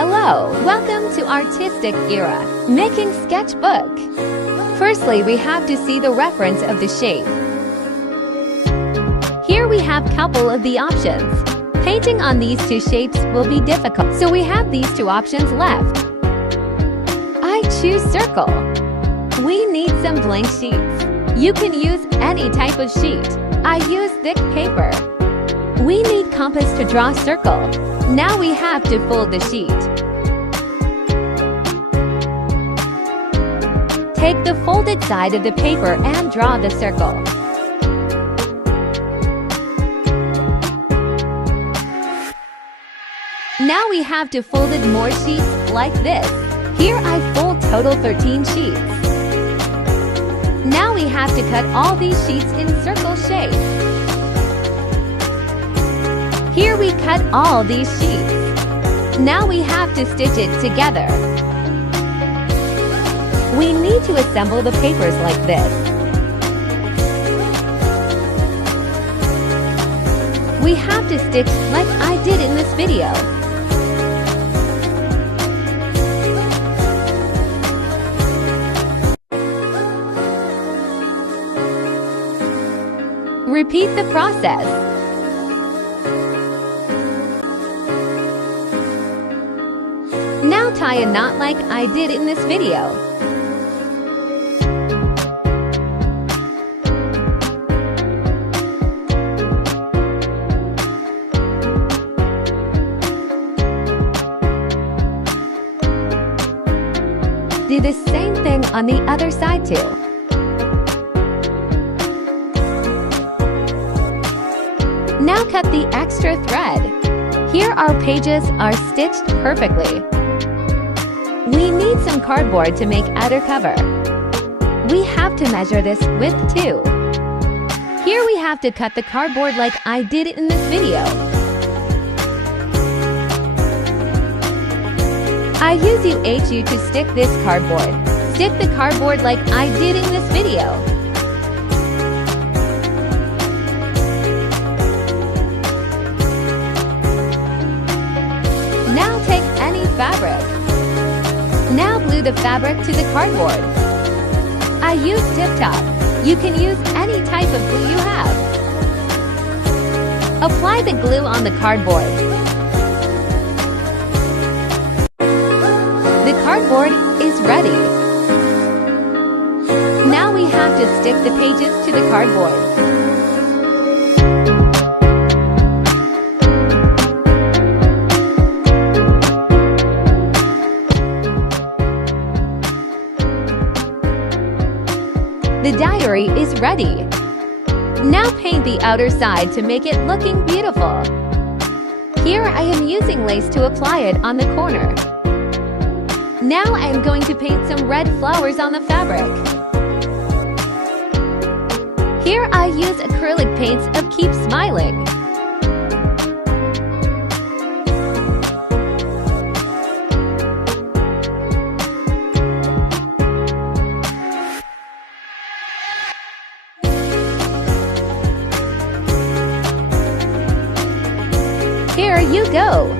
Hello! Welcome to Artistic Era, making sketchbook. Firstly, we have to see the reference of the shape. Here we have couple of the options. Painting on these two shapes will be difficult, so we have these two options left. I choose circle. We need some blank sheets. You can use any type of sheet. I use thick paper. We need compass to draw circle. Now we have to fold the sheet. Take the folded side of the paper and draw the circle. Now we have to fold it more sheets like this. Here I fold total 13 sheets. Now we have to cut all these sheets in circle shape. Here we cut all these sheets. Now we have to stitch it together. We need to assemble the papers like this. We have to stitch like I did in this video. Repeat the process. Now tie a knot like I did in this video. Do the same thing on the other side too. Now cut the extra thread. Here our pages are stitched perfectly. We need some cardboard to make outer cover. We have to measure this width too. Here we have to cut the cardboard like I did in this video. I use UHU to stick this cardboard. Stick the cardboard like I did in this video. Now take any fabric. Now glue the fabric to the cardboard. I use Tip Top. You can use any type of glue you have. Apply the glue on the cardboard. The cardboard is ready. Now we have to stick the pages to the cardboard. The diary is ready. Now paint the outer side to make it looking beautiful. Here I am using lace to apply it on the corner. Now I am going to paint some red flowers on the fabric. Here I use acrylic paints of Keep Smiling. Here you go!